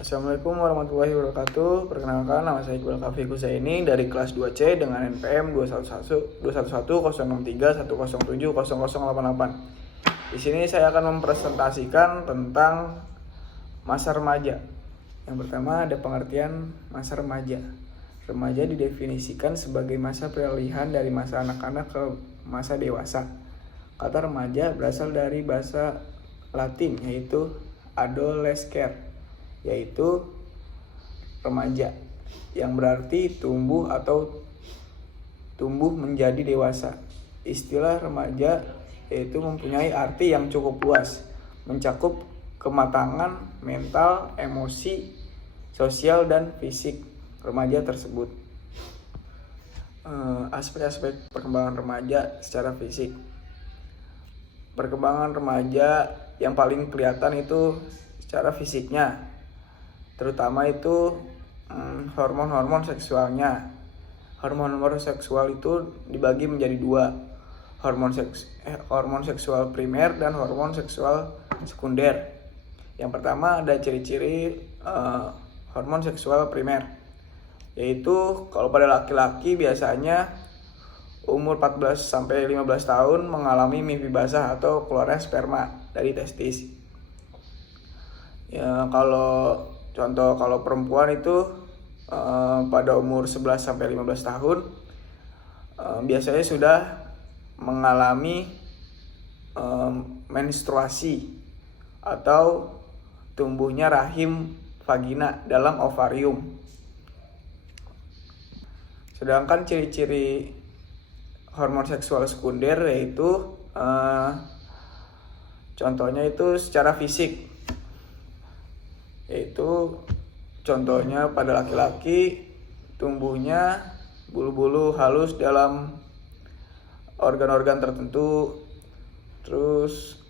Assalamualaikum warahmatullahi wabarakatuh. Perkenalkan, nama saya Iqbal Kafi Husaini dari kelas 2C dengan NPM 211-211-003-107-0088. Di sini saya akan mempresentasikan tentang masa remaja. Yang pertama ada pengertian masa remaja. Remaja didefinisikan sebagai masa peralihan dari masa anak-anak ke masa dewasa. Kata remaja berasal dari bahasa Latin yaitu adolescer, yaitu remaja, yang berarti tumbuh atau tumbuh menjadi dewasa. Istilah remaja yaitu mempunyai arti yang cukup luas, mencakup kematangan mental, emosi, sosial, dan fisik remaja tersebut. Aspek-aspek perkembangan remaja secara fisik. Perkembangan remaja yang paling kelihatan itu secara fisiknya, terutama itu hormon-hormon seksualnya. Hormon-hormon seksual itu dibagi menjadi dua, hormon seksual primer dan hormon seksual sekunder. Yang pertama ada ciri-ciri hormon seksual primer, yaitu kalau pada laki-laki biasanya umur 14-15 tahun mengalami mimpi basah atau keluarnya sperma dari testis. Ya, kalau perempuan itu pada umur 11-15 tahun biasanya sudah mengalami menstruasi atau tumbuhnya rahim vagina dalam ovarium. Sedangkan ciri-ciri hormon seksual sekunder yaitu contohnya itu secara fisik, yaitu contohnya pada laki-laki tumbuhnya bulu-bulu halus dalam organ-organ tertentu, terus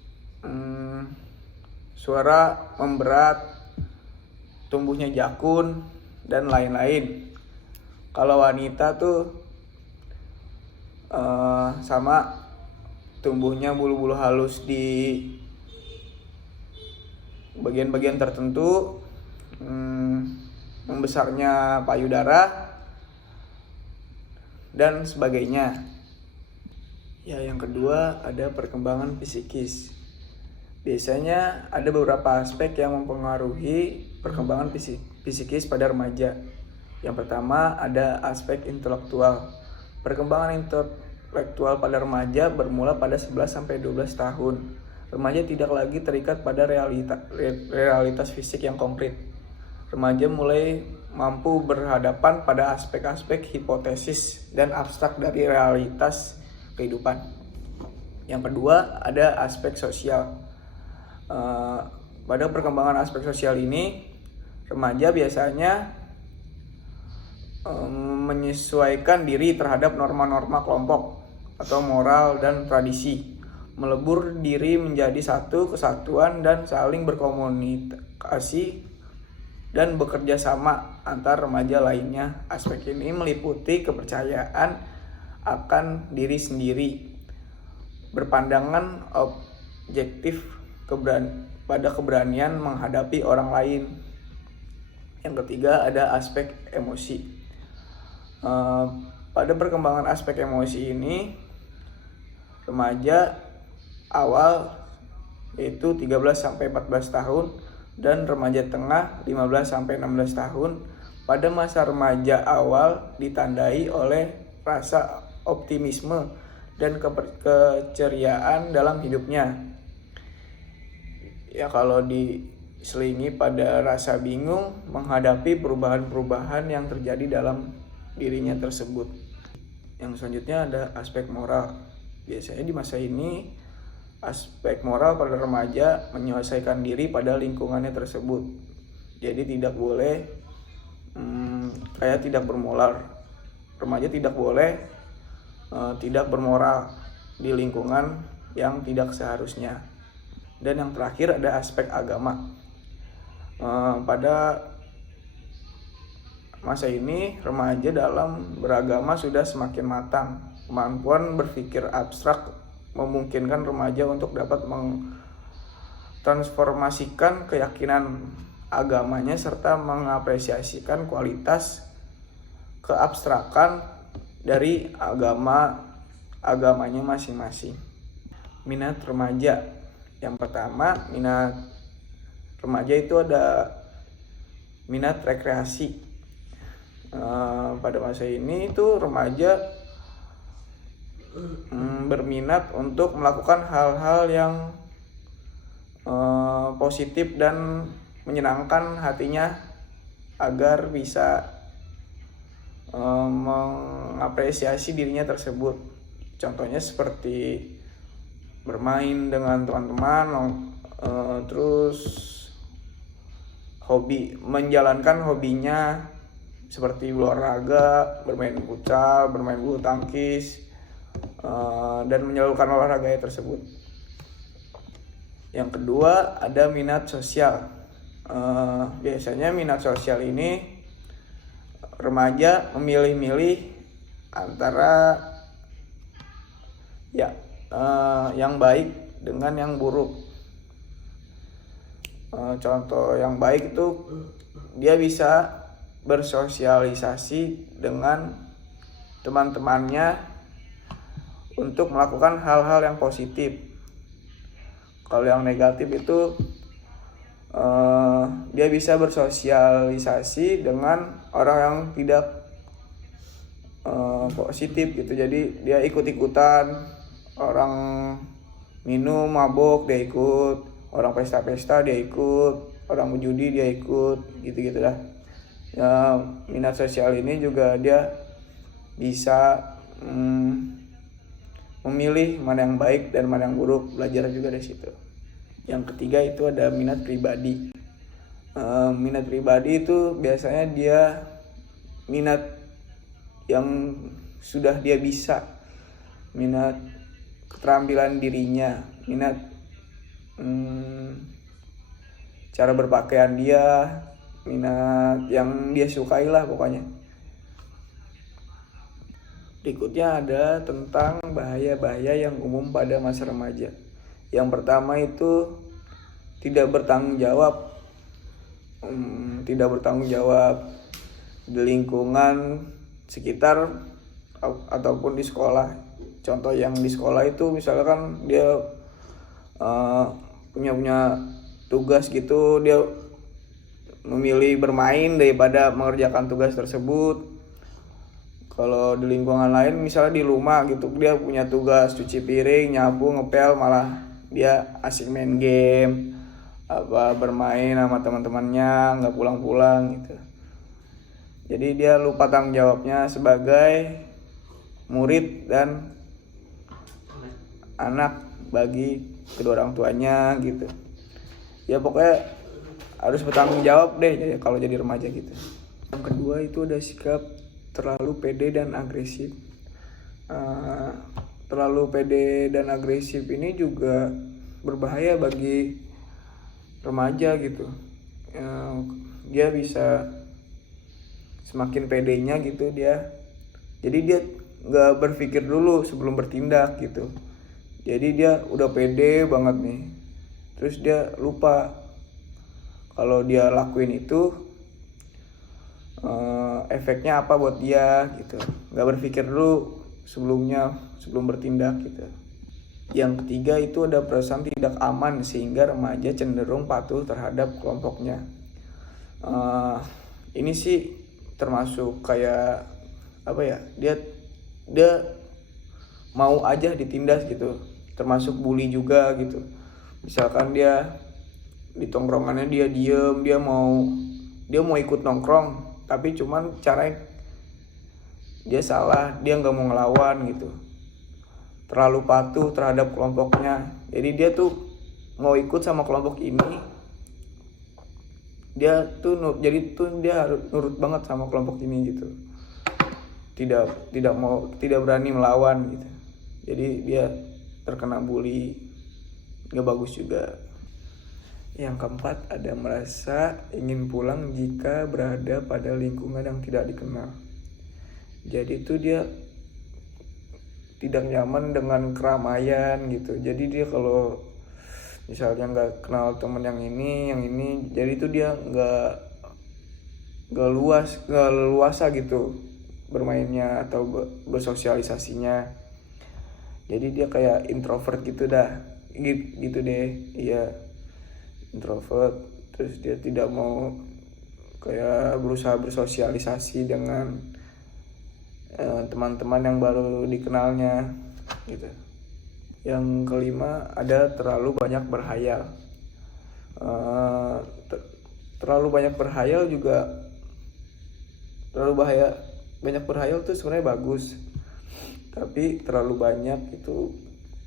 suara memberat, tumbuhnya jakun, dan lain-lain. Kalau wanita tuh sama tumbuhnya bulu-bulu halus di bagian-bagian tertentu, membesarnya payudara, dan sebagainya. Ya, yang kedua ada perkembangan psikis. Biasanya ada beberapa aspek yang mempengaruhi perkembangan psikis pada remaja. Yang pertama ada aspek intelektual. Perkembangan intelektual pada remaja bermula pada 11-12 tahun. Remaja tidak lagi terikat pada realitas fisik yang konkret. Remaja mulai mampu berhadapan pada aspek-aspek hipotesis dan abstrak dari realitas kehidupan. Yang kedua ada aspek sosial. Pada perkembangan aspek sosial ini, remaja biasanya menyesuaikan diri terhadap norma-norma kelompok atau moral dan tradisi, melebur diri menjadi satu kesatuan dan saling berkomunikasi dan bekerja sama antar remaja lainnya. Aspek ini meliputi kepercayaan akan diri sendiri, berpandangan objektif pada keberanian menghadapi orang lain. Yang ketiga ada aspek emosi. Pada perkembangan aspek emosi ini, remaja awal yaitu 13-14 tahun dan remaja tengah 15-16 tahun. Pada masa remaja awal ditandai oleh rasa optimisme dan keceriaan dalam hidupnya. Ya, kalau diselingi pada rasa bingung menghadapi perubahan-perubahan yang terjadi dalam dirinya tersebut. Yang selanjutnya ada aspek moral. Biasanya di masa ini aspek moral pada remaja menyelesaikan diri pada lingkungannya tersebut. Jadi tidak boleh tidak bermoral. Remaja tidak boleh tidak bermoral di lingkungan yang tidak seharusnya. Dan yang terakhir ada aspek agama. Pada masa ini remaja dalam beragama sudah semakin matang. Kemampuan berpikir abstrak memungkinkan remaja untuk dapat transformasikan keyakinan agamanya serta mengapresiasikan kualitas keabstrakan dari agamanya masing-masing. Minat remaja. Yang pertama, minat remaja itu ada minat rekreasi. Pada masa ini itu remaja berminat untuk melakukan hal-hal yang positif dan menyenangkan hatinya agar bisa mengapresiasi dirinya tersebut. Contohnya seperti bermain dengan teman-teman, terus menjalankan hobinya seperti olahraga, bermain futsal, bermain bulu tangkis, dan menyalurkan olahraga tersebut. Yang kedua ada minat sosial. Biasanya minat sosial ini remaja memilih-milih antara yang baik dengan yang buruk. Contoh yang baik itu dia bisa bersosialisasi dengan teman-temannya untuk melakukan hal-hal yang positif. Kalau yang negatif itu dia bisa bersosialisasi dengan orang yang tidak positif gitu. Jadi dia ikut-ikutan, orang minum mabuk dia ikut, orang pesta-pesta dia ikut, orang menjudi dia ikut, gitu-gitu lah. Minat sosial ini juga dia bisa memilih mana yang baik dan mana yang buruk, belajar juga dari situ. Yang ketiga itu ada minat pribadi. Minat pribadi itu biasanya dia minat yang sudah dia bisa, minat keterampilan dirinya, minat cara berpakaian dia, minat yang dia sukai lah pokoknya. Berikutnya ada tentang bahaya-bahaya yang umum pada masa remaja. Yang pertama itu tidak bertanggung jawab di lingkungan sekitar ataupun di sekolah. Contoh yang di sekolah itu misalkan dia punya tugas gitu, dia memilih bermain daripada mengerjakan tugas tersebut. Kalau di lingkungan lain misalnya di rumah gitu, dia punya tugas cuci piring, nyapu, ngepel, malah dia asik main game, bermain sama teman-temannya, nggak pulang-pulang gitu. Jadi dia lupa tanggung jawabnya sebagai murid dan anak bagi kedua orang tuanya gitu. Ya pokoknya harus bertanggung jawab deh kalau jadi remaja gitu. Yang kedua itu ada sikap terlalu pede dan agresif. Terlalu pede dan agresif ini juga berbahaya bagi remaja gitu. Dia bisa semakin pedenya gitu dia. Jadi dia nggak berpikir dulu sebelum bertindak gitu. Jadi dia udah pede banget nih. Terus dia lupa kalau dia lakuin itu efeknya apa buat dia gitu. Nggak berpikir dulu sebelum bertindak gitu. Yang ketiga itu ada perasaan tidak aman sehingga remaja cenderung patuh terhadap kelompoknya. Ini sih termasuk kayak apa ya? Dia mau aja ditindas gitu. Termasuk bully juga gitu. Misalkan dia di tongkrongannya dia diem, dia mau ikut nongkrong, tapi cuman caranya dia salah, dia nggak mau ngelawan gitu. Terlalu patuh terhadap kelompoknya. Jadi dia tuh mau ikut sama kelompok ini, dia harus nurut banget sama kelompok ini gitu. Tidak berani melawan gitu. Jadi dia terkena bully, nggak bagus juga. Yang keempat ada merasa ingin pulang jika berada pada lingkungan yang tidak dikenal. Jadi itu dia tidak nyaman dengan keramaian gitu. Jadi dia kalau misalnya nggak kenal temen yang ini, jadi itu dia nggak leluasa gitu bermainnya atau bersosialisasinya. Jadi dia kayak introvert gitu gitu deh. Iya, introvert. Terus dia tidak mau kayak berusaha bersosialisasi dengan teman-teman yang baru dikenalnya gitu. Yang kelima, ada terlalu banyak berhayal. Terlalu banyak berhayal juga banyak berhayal tuh sebenarnya bagus, tapi terlalu banyak itu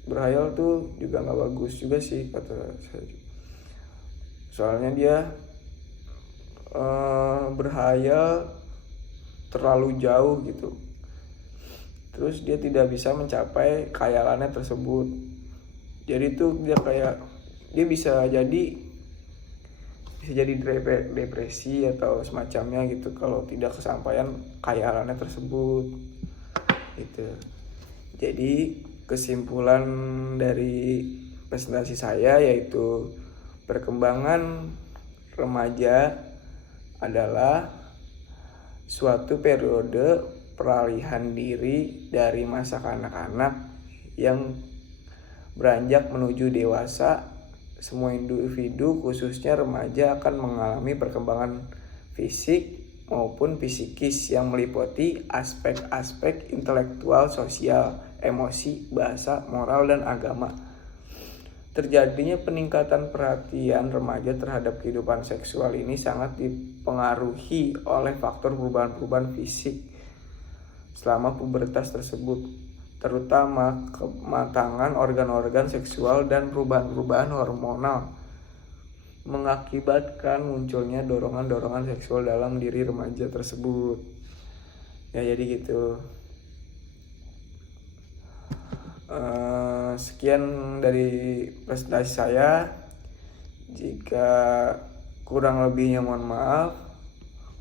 berhayal tuh juga nggak bagus juga sih kata saya. Soalnya dia berhayal terlalu jauh gitu, terus dia tidak bisa mencapai khayalannya tersebut. Jadi tuh dia bisa jadi depresi atau semacamnya gitu kalau tidak kesampaian khayalannya tersebut gitu. Jadi kesimpulan dari presentasi saya yaitu perkembangan remaja adalah suatu periode peralihan diri dari masa kanak-kanak yang beranjak menuju dewasa. Semua individu khususnya remaja akan mengalami perkembangan fisik maupun psikis yang meliputi aspek-aspek intelektual, sosial, emosi, bahasa, moral, dan agama. Terjadinya peningkatan perhatian remaja terhadap kehidupan seksual ini sangat dipengaruhi oleh faktor perubahan-perubahan fisik selama pubertas tersebut, terutama kematangan organ-organ seksual dan perubahan-perubahan hormonal mengakibatkan munculnya dorongan-dorongan seksual dalam diri remaja tersebut. Ya jadi gitu. Sekian dari presentasi saya. Jika kurang lebihnya mohon maaf.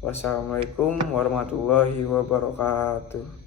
Wassalamualaikum warahmatullahi wabarakatuh.